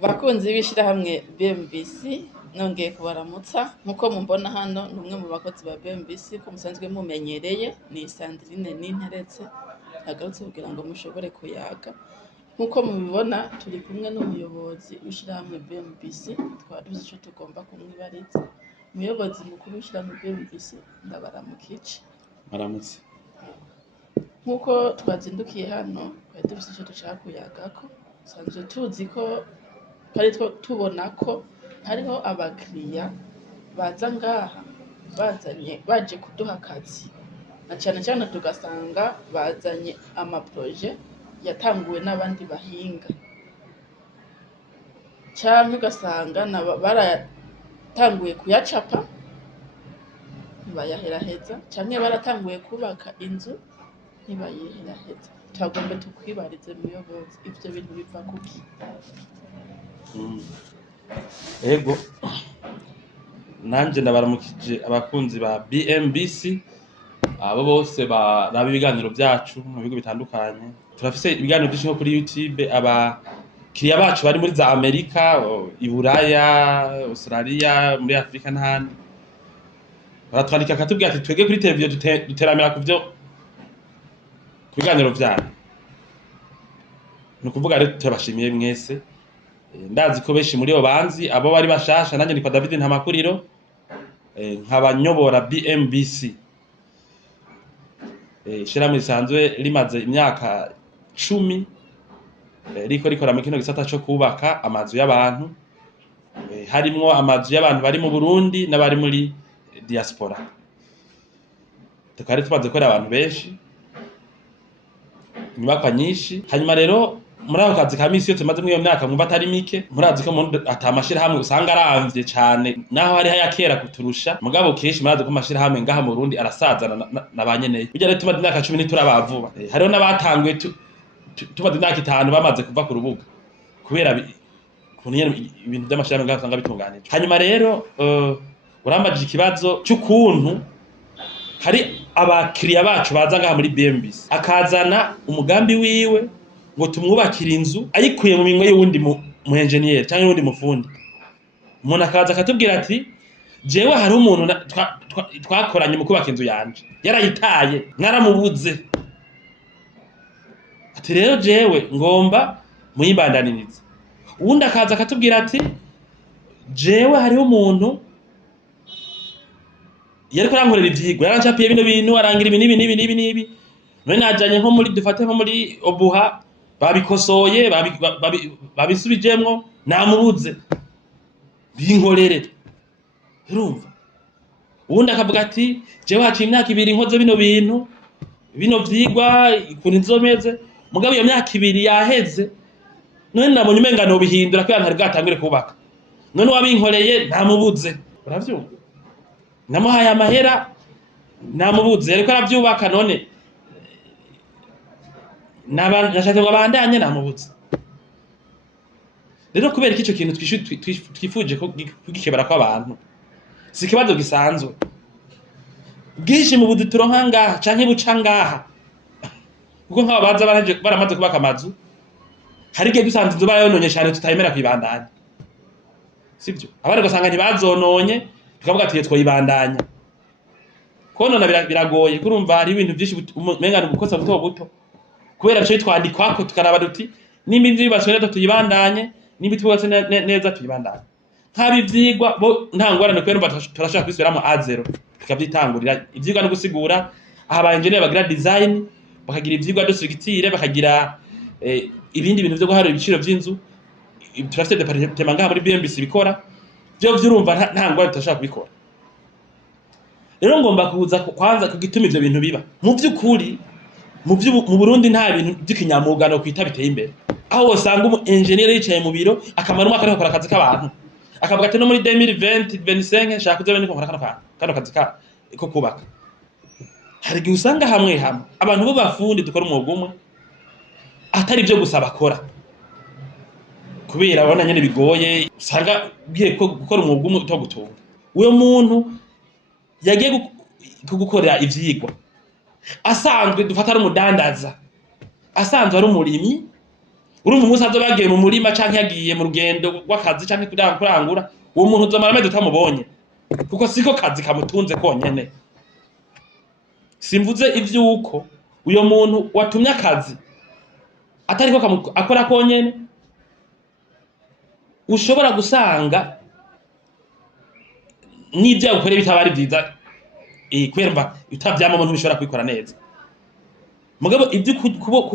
Bakunzi b'ishirahamwe BMBC nongeye kubaramutsa nkuko mumbona hano numwe mu bakozi ba BMBC ko musanzwe mumenyereye ni Sandrine Ninteretse agarutse kugira ngo mushobore kuyaga nkuko mubibona turi kumwe n'umuyobozi w'ishirahamwe BMBC twaduze ico tugomba kumwibariza umuyobozi mukuru w'ishirahamwe BMBC ndabaramukije. Maramutse. Nkuko twazindukiye hano twari dufise ico dushaka kuyagako sanzwe tuzi ko kandi tubona ko hariho abakiriya baza ngaha baje kuduha akazi na cyane cyane tugasanga bazanye amaproje yatanguwe n'abandi bahinga cyangwa ugasanga baratanguye kuyacapa ntibayaheraheza cyangwa baratanguye kubaka inzu ntibayiheraheza. Twagombe tukwibarize muyobozi ivyo bintu biva kuki? Ego nanje ndabaramukije abakunzi ba BMBC abo bose baraba ibiganiro byacu mu bigo bitandukanye. Turafise ibiganiro byinshi nko kuri YouTube, abakiriya bacu bari muri za Amerika, i Buraya, Australia, muri Afrika n'ahandi baratwandika akatubwira ati twege kuri televiziyo duteramira ku biganiro byanyu. Nukuvuga rero turabashimiye mwese. Ndazi ko benshi muri bo banzi abo bari bashasha. Nanjye ni kwa David Ntamakuriro nkabanyobora BMBC. Ishirahamwe risanzwe rimaze imyaka 10 riko rikora mu kino gisata cyo kubaka amazu y'abantu, harimwo amazu y'abantu bari mu Burundi n'abari muri diaspora. Tukari tumaze gukora abantu benshi, inyubakwa nyinshi. Hanyuma rero muri ako kazi ka misi yose maze muri iyo myaka mwumva atari mike, murazi ko atamashirahamwe usanga aramvye cane naho hari hayakera kuturusha. Mugabo kenshi murazi ko amashirahamwe ngaha mu Burundi arasazana na banyeneye. Bijya rero tumaze imyaka 10 ntiturabavuba. Hariho n'abatanguye tumaze imyaka 5 bamaze kuva ku rubuga kubera ibintu by'amashirahamwe ngaha usanga bitunganije. Hanyuma rero urambajije ikibazo cy'ukuntu hari abakiriya bacu baza ngaha muri BMBC akazana umugambi wiwe ngo tumwubakira inzu ayikuye mu minwe y'uwundi mu engineer cyangwa y'uwundi mufundi. Umuntu akaza akatubwira ati jewe hari umuntu twakoranye mu kubaka inzu yanje yarayitaye mwaramubuze, ati rero jewe ngomba muyimbandaniriza. Uwundi akaza akatubwira ati jewe hariho umuntu yariko arankorera ivyigwa yarancapiye bino bintu arangira ibi nibi none najanye nko muri dufate nko muri Obuha babikosoye babisubijemwo namubuze binkorere. Urumva ubundi akavuga ati jewe haciye imyaka 2 nkoze bino vyigwa ikuntu nzomeze, mugabo iyo myaka 2 yaheze none nabonye umenga no bihindura ko yantari bwatangire kubaka, none wabinkoreye namubuze. Uravyumva namuhaye amahera namubuze ariko aravyubaka none nashaka ngo abandanye namubuze. Rero kubera ico kintu twifuje ko kugikebara kw'abantu si kibazo gisanzwe bwinshi mu buduturo nkanga canke buca ngaha, kuko nk'aba baza baramaze kubaka amazu hari igihe dusanze inzu bayononye cyane tutayemera kwibandanya, sivyo? Abari gusanga ntibazononye tukavuga ati twoyibandanya. Konona biragoye kurumva hari ibintu byinshi umenga gukosa buto buto kubera cyo twandikwako tukaraba duti nimba inzu yibaswe neza tuyibandanye, nimba tubatse neza tuyibandanye. Nkabivyigwa bo ntangorane kwera turashaka kwisubiramo A0 tukavyitangurira ivyigwa no gusigura aha ba engineer bagira design bakagira ivyigwa de structure bakagira ibindi bintu byo guharura ibiciro by'inzu. Turafite departement ngaha muri BMBC bikora byo vyurumva ntangorane turashaka kubikora. Rero ngomba kuza kwanza kugituma ivyo bintu biba mu vy'ukuri. Mu Burundi nta bintu by'ikinyamuga no kwita biteye imbere, aho wasanga umu engineer yicaye mu biro akamara umwaka ari gukora akazi k'abantu akavuga ati no muri 2020-2025 nshaka kuzoba niko nkora kano kazi ko kubaka. Hari gihe usanga hamwe abantu bo bafundi dukora umwuga umwe atari byo gusa bakora kubera abona nyene bigoye, usanga ugiye gukora umwuga umwe utogutunga. Uyo muntu yagiye kugukorera ivyigwa asanzwe dufata ari umudandaza, asanzwe ari umurimyi, urumva umunsi azo bagiye mu murima canke yagiye mu rugendo rw'akazi canke kurangura uwo muntu uzomara amezi utamubonye kuko siko kazi kamutunze konyene. Simvuze ivyuko uyo muntu watumye akazi atariko akora konyene ushobora gusanga n'ibyo yagukoreye bitaba ari byiza kubera utavyama umuntu bishobora kwikora neza. Mugabo ibyo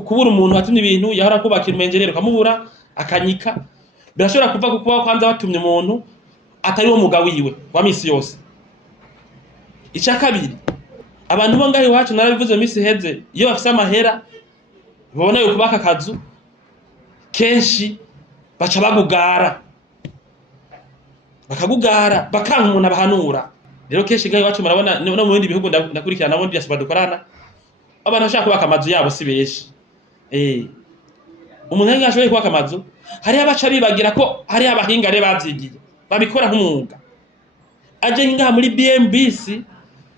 kubura umuntu watumye ibintu yahora kubakira umenjerero kamubura akanyika birashobora kuva kukuba kwanza watumye umuntu atari wo mugabo wiwe wa misi yose. Ica kabiri abantu bo ngaho iwacu narabivuze misi heze iyo bafise amahera babona yo kubaka akazu kenshi baca bakagugara bakanka umuntu abahanura. Rero kenshi ngaho iwacu murabona no mu bindi bihugu ndakurikirana nabo ndiasaba dukorana abantu bashaka kubaka amazu yabo si benshi. Umuntu yanga ashoboye kubaka amazu hari abaca bibagira ko hari abahinga re bavyigiye babikora nk'umwuga aje ngaha muri BMBC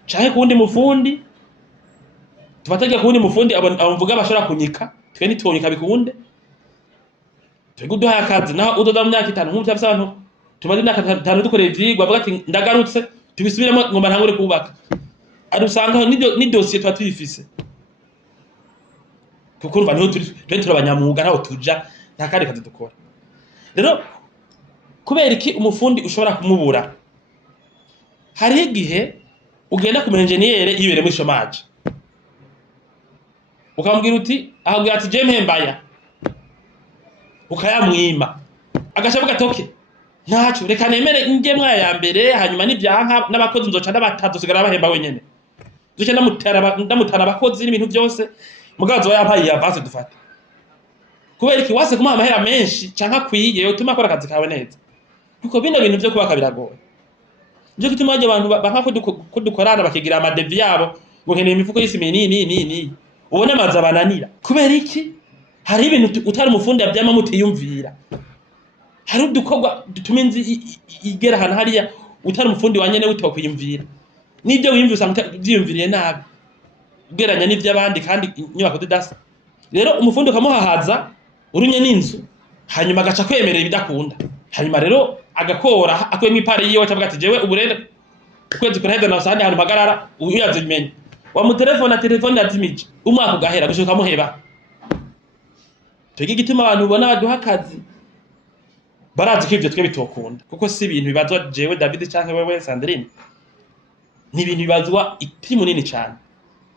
canke kundi mufundi tubategeka kundi mufundi abamvuga bashobora kunyika twe nitonyika bikunde twego duha akazi naho udoda mu myaka 5 nk'umutse abantu tumaze imyaka 5 dukoreye ivyigwa bavuga ati ndagarutse tubisubiremo ngomba ntangure kubaka arusanga ni dossier twa tuyifise kuko urumva niho turi turabanyamwuga naho tuja nta kandi kazi dukora. Rero kubera iki umufundi ushobora kumubura hari igihe ugenda ku engineer yibere muri chômage ukambwira uti ahubwo ati je mpembaya ukayamwima agashabuka toke ntacu reka nemere nge mwaya ya mbere hanyuma n'ibyanka n'abakozi nzoca ndabatadusigara bahemba wenyene duce ndamutara abakozi n'ibintu byose mugazo yampaye avance dufata kubera iki wase kumuha amahera menshi canka kwiye utuma akora akazi kawe neza kuko bino bintu byo kubaka biragoye. Nje gituma aje abantu banka ko dukorana bakigira amadevi yabo ngo nkeneye imifuko y'isi nini ubona amazi abananira kubera iki hari ibintu utari umufundi yabyama mutiyumvira hari udukorwa dutuma inzi igera hana hariya utari umufundi wanyene utakwiyumvira nibyo wiyumvira usanga byiyumviriye nabi ugeranya n'ivy'abandi kandi inyubako didasa. Rero umufundi ukamuhahaza urunye n'inzu hanyuma agaca kwemerera ibidakunda hanyuma rero agakora akwemwe ipari yiwe acavuga ati jewe uburere kwezi kuraheza na sandi hano magarara uyazimenye wa mu telefone yazimije umwaka ugahera gushoka muheba. Twege gituma abantu ubona baduha akazi barazi ko ivyo twe bitokunda kuko si ibintu bibazwa jewe David canke wewe Sandrine ni ibintu bibazwa itimu nini cyane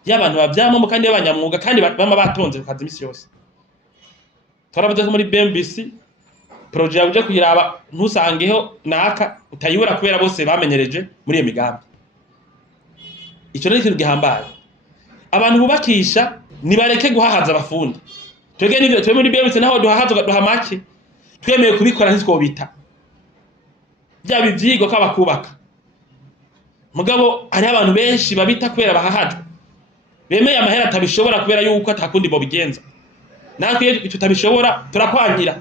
y'abantu bavyamo kandi y'abanyamwuga kandi bama batonze ku kazi misi yose. Twaravuze ko muri BMBC projet uje kuyiraba ntusangeho naka utayibura kubera bose bamenyereje muri iyo migambi. Ico ni ikintu gihambaye abantu bubakisha nibareke guhahaza abafundi twege n'ibyo twe muri BMBC naho duhahaza duhamake twemeye kubikora ntitwobita bya bivyigo kabakubaka mugabo hari abantu benshi babita kubera bahahajwe bemeye amahera atabishobora kubera yuko atakundi bo bigenza natwe tutabishobora turakwangira.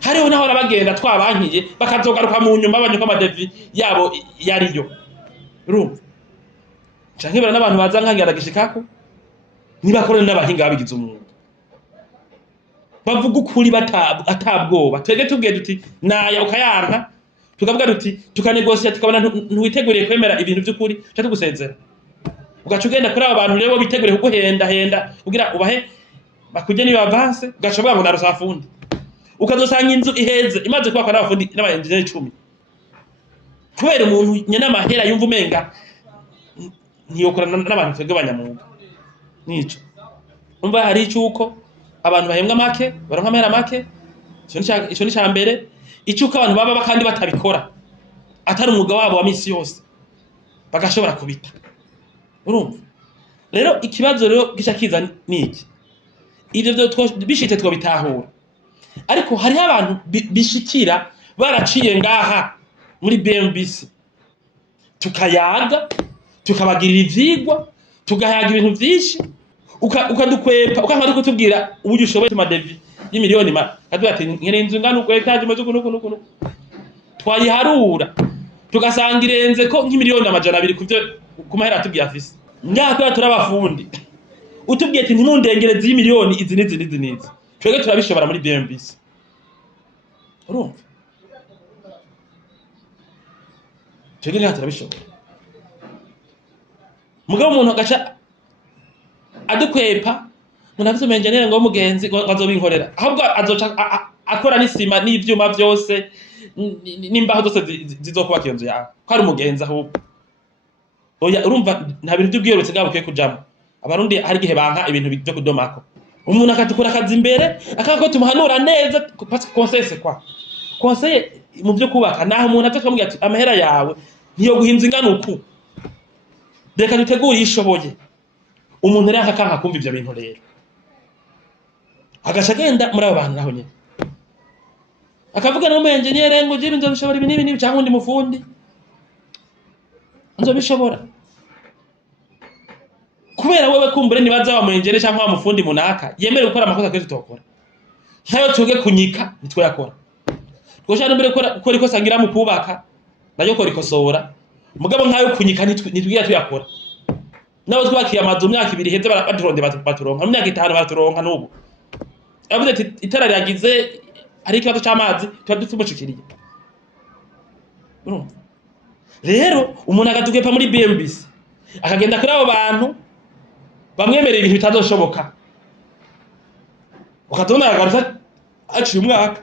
Hariho naho nabagenda twabankiye bakazogaruka mu nyuma abanye ko amadevi yabo yariyo urumva canke bara n'abantu baza nkangira gishikako nibakorana n'abahinga babigize umwuga bavuga ukuri atabwoba twege tubwiye duti naya ukayanka tukavuga duti tukanegosia tukabona ntuwiteguriye kwemera ibintu by'ukuri cyo tugusezera ugaca ugenda kuri abo bantu rero biteguriye kuguhenda kugira ubahe bakujye niyo avance ugashobora ngo narusa afundi ukazosanga inzu iheze imaze kubakwa n'abafundi n'abayenjeneri 10 kubera umuntu nyene amahera yumva umenga ntiyokorana n'abantu twege banyamwuga nico umva hari icuko abantu bahembwa make baronka amahera make ico ni cyambere icuko abantu baba kandi batabikora atari umwuga wabo wa misi yose bagashobora kubita urumva. Rero ikibazo rero gica kiza niki ivyo bishite two bitahura ariko hari abantu bishikira baraciye ngaha muri BMBC tukayaga tukabagirira ivyigwa tugahaga ibintu vyinshi ukadukwepa ukamara kutubwira uburyo ushoboye tumadevi y'imiliyoni kaduha ati nkene inzu ngana uko etaje maze kuno twayiharura tugasanga irenze ko nk'imiliyoni 200 kuvyo kumahera atubwiye afise ngako turabafundi utubwiye ati ntimundengereze y'imiliyoni izi twebwe turabishobora muri BMBC urumva twebwe nta turabishobora mugabo umuntu agaca adukwepa umuntu afite umenjenere ngo umugenzi azobinkorera ahubwo azoca akora n'isima n'ivyuma byose n'imbaho zose zizokubaka iyo nzu yawe ko ari umugenzi ahubwo oya urumva nta bintu by'ubwiyerutse bwabo bukwiye kujamo abarundi hari igihe banka ibintu byo kudomako umuntu akatukura akazi imbere akako tumuhanura neza parce que conseil quoi conseil mu byo kubaka naho umuntu atakamubwira ati amahera yawe niyo guhinza ingana uku reka dutegure ishoboye umuntu rero akakanka kumva ivyo bintu rero agaca agenda muri abo bantu naho nyene akavuga no engineer ngo je nzobishobora ibi n'ibi cyangwa undi mufundi nzobishobora kubera wewe kumbure nibaza wa mu engineer cyangwa wa mufundi munaka yemere gukora amakosa kwezi tokora ntayo tuge kunyika nitwe yakora twoshana mbere gukora ikosa ngira mu kubaka nayo ko rikosora mugabo nkayo kunyika nitwigira tuyakora nabo twakiye amazu myaka 2 heze baturonde baturonka mu myaka 5 baturonka n'ubu avuze ati itara ryagize ari ikibazo cy'amazi tuba dutumushikiriye rero umuntu agatugepa muri BMBC akagenda kuri abo bantu bamwemerera ibintu bitazoshoboka ukatubona agaruka aciye umwaka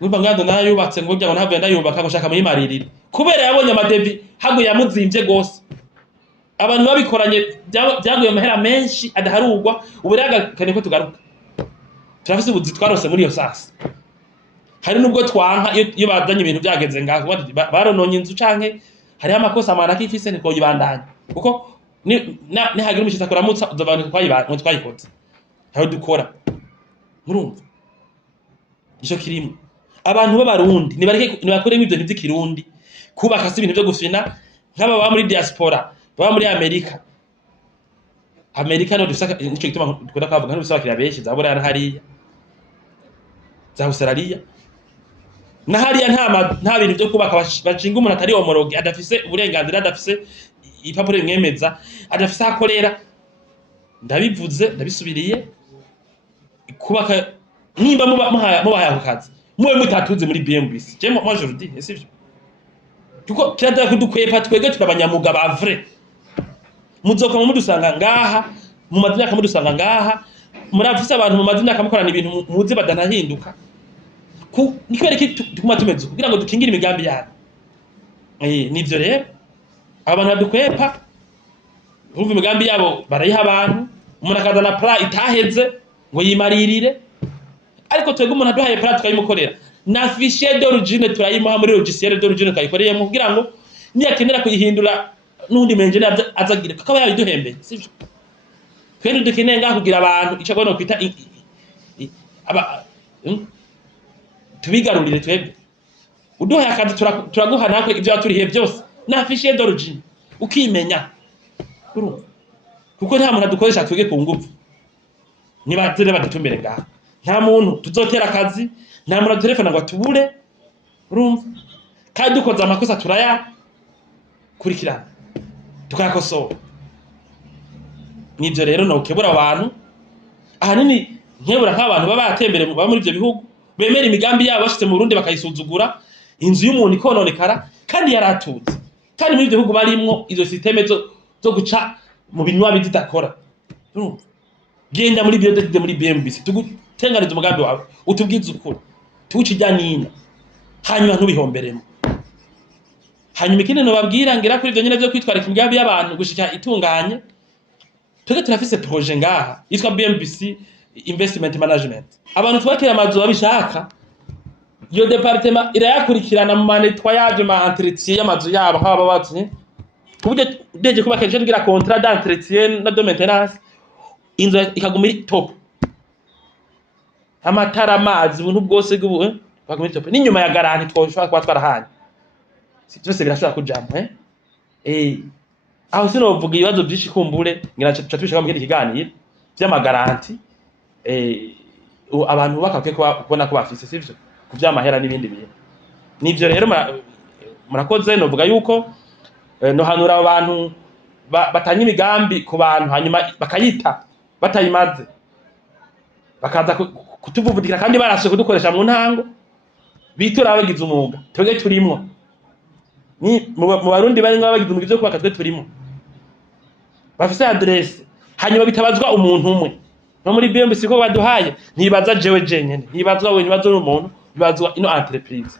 numva ngando nayubatse ngo byago ntabwo ndayubaka gushaka muri maririre kubera yabonye amadevi hago yamuzimvye gose abantu babikoranye byaguye amahera menshi adaharugwa uburaga kane ko tugaruka turafise ubuzi twarose muri iyo sasa hari nubwo twanka iyo bazanye ibintu byageze ngaho barononye inzu canke hari amakosa amana kifise niko yibandanya kuko ni hagira umushitsa kuramutsa uzovana twayikoze aho dukora murumva ico kirimo abantu b'abarundi nibakore ibintu by'ikirundi kubaka si ibintu byo gufina nk'aba ba muri diaspora baba muri Amerika no dufisa nico gituma dukora kwavuga n'ubisabakira benshi zabura hariya za Australia na hariya nta bintu byo kubaka bashinga umuntu atari omoroge adafise uburenganzira adafise ipapuro rimwemeza adafise akorera ndabivuze ndabisubiriye kubaka nimba mubahaye akazi mwe mutatuze muri BMBC je moi je le dis et c'est vrai tuko cyada kudukwepa twege turabanyamuga ba vrai muzoka mu mudusanga ngaha mu madina kamudusanga ngaha murafise abantu mu madina kamukorana ibintu muze badanahinduka nikwereke tukuma tumeze kugira ngo dukingire imigambi yawe nivyo rero abantu badukwepa urumva imigambi yabo barayiha abantu umuntu akazana plan itaheze ngo yimaririre ariko twebwe umuntu aduhaye plan tukayimukorera na fichier d'origine turayimuha muri logiciel d'origine kayikoreyemo kugira ngo niyakenera kuyihindura n'undi menjene azagira kakaba yabiduhembeye sivyo twende dukeneye ngaho kugira abantu ico gono kwita tubigarurire twebwe uduhaye akazi turaguha nakwe ivyo waturihiye byose na fichier d'origine ukimenya kuko nta muntu adukoresha twege ku nguvu nibatere badatumbere ngaho nta muntu tuzotera akazi nta muntu telefone ngo atubure urumva kandi dukoze amakosa turaya kurikirana tukayakosora nivyo rero no kebura abantu ahanini nkebura nk'abantu baba batembere baba muri ivyo bihugu bemera imigambi yabo bashitse mu Burundi bakayisuzugura inzu y'umuntu ikononekara kandi yaratuze kandi muri ivyo bihugu barimwo izo systeme zo guca mu binywa bidakora urumva genda muri biodete muri BMBC tugutenganiza umugambi wawe utubwize ukuri tuguci jyanina hanyuma ntubihomberemo hanyuma ikindi no babwira ngira kuri ivyo nyene byo kwitwarika imigambi y'abantu gushika itunganye twege turafise projet ngaha yitwa BMBC Investment Management abantu twakira amazu babishaka iyo departement irayakurikirana mu manetwa yaje ma entretien y'amazu yabo nk'aba batse kubuje deje kubaka je ngira contrat d'entretien na de maintenance inzo ikaguma top amatara amazi ubuntu bwose bw'ubu baguma top n'inyuma ya garanti twoshobora kuba twarahanye byose birashobora kujamwe aho sinovuga ibibazo byinshi kumbure ngira tubishaka mu kiganiro by'amagaranti abantu bakakwe kubona ko bafise sivyo kuvyamahera n'ibindi bintu nivyo rero murakoze novuga yuko no hanura abantu batanye imigambi ku bantu hanyuma bakayita batayimaze bakaza kutuvuvudikira kandi barashe kudukoresha mu ntango bitura abagize umwuga twebwe turimo ni mu barundi bari nk'abagize umwuga byo kubaka twe turimo bafise adresse hanyuma bitabazwa umuntu umwe no muri BMBC ko baduhaye ntibaza jewe jenyene ntibazwa we ntibazo n'umuntu bibazwa ino entreprise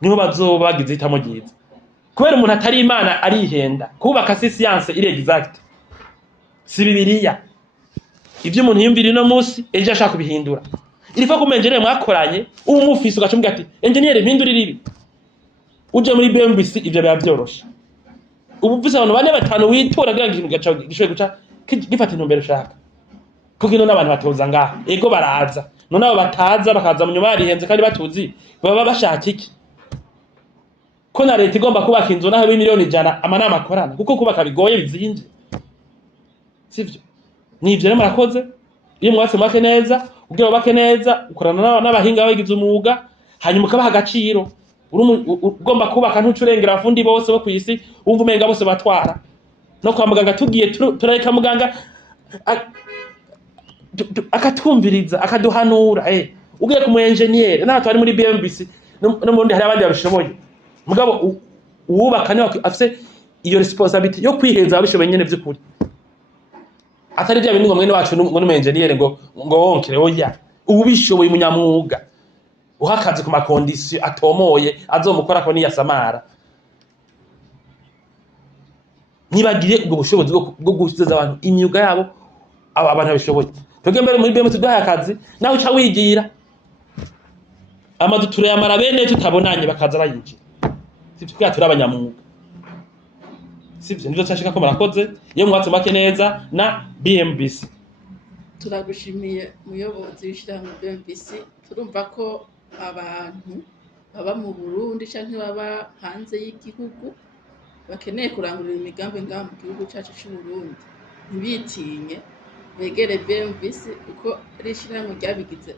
niho bazobagize itamo giza kubera umuntu atari imana arihenda kubaka si science iri exact si bibiliya ivyo umuntu yumvira ino musi ejo ashaka kubihindura irifa ko engineer mwakoranye ubu mufise ugacumbwa ati engineer mpindura iribi uje muri BMBC ivyo biba byoroshe ubu mfise abantu bane batanu witora kugira ngo ikintu gaca gishoye guca gifata intumbero ushaka kuko n'abantu batoza ngaha ego baraza none abo bataza bakaza mu nyuma yarihenze kandi batuzi baba bashaka iki ko na leta igomba kubaka inzu naho miliyoni 100 amanama akorana kuko kubaka bigoye bizinje sivyo nivyo rero murakoze iyo mwatse make neza ubwo bubake neza ukorana n'abahinga bagize umwuga hanyuma ukabaha agaciro ugomba kubaka ntucurengera abafundi bose bo kwisi umva umenga bose batwara no kwa muganga tugiye turareka muganga akatumviriza akaduhanura ugiye ku mu engineer n'abantu bari muri BMBC no mundi hari abandi babishoboye mugabo uwubaka ni afise iyo responsibility yo kwiheza abishoboye nyene by'ukuri atari bya bindi ngo mwene wacu ngo mu engineer ngo wonkere oya ubishoboye umunyamwuga uhakaze ku makondisiyo atomoye azomukora ko niyasamara nibagire ubwo bushobozi bwo gusiza abantu imyuga yabo abantu babishoboye twebwe mbere muri BMBC tudahaye akazi nawe uca wigira amadutura yamara bene tutabonanye bakaza bayinjira sivyo turi abanyamwuga sivyo nivyo cyashika ko murakoze iyo mwatse make neza na BMBC turagushimiye muyobozi w'ishirahamwe BMBC turumva ko abantu baba mu Burundi canke baba hanze y'igihugu bakeneye kurangurira imigambi ngaha mu gihugu cyacu cy'u Burundi ntibitinye begere BMBC kuko ari ishirahamwe ryabigize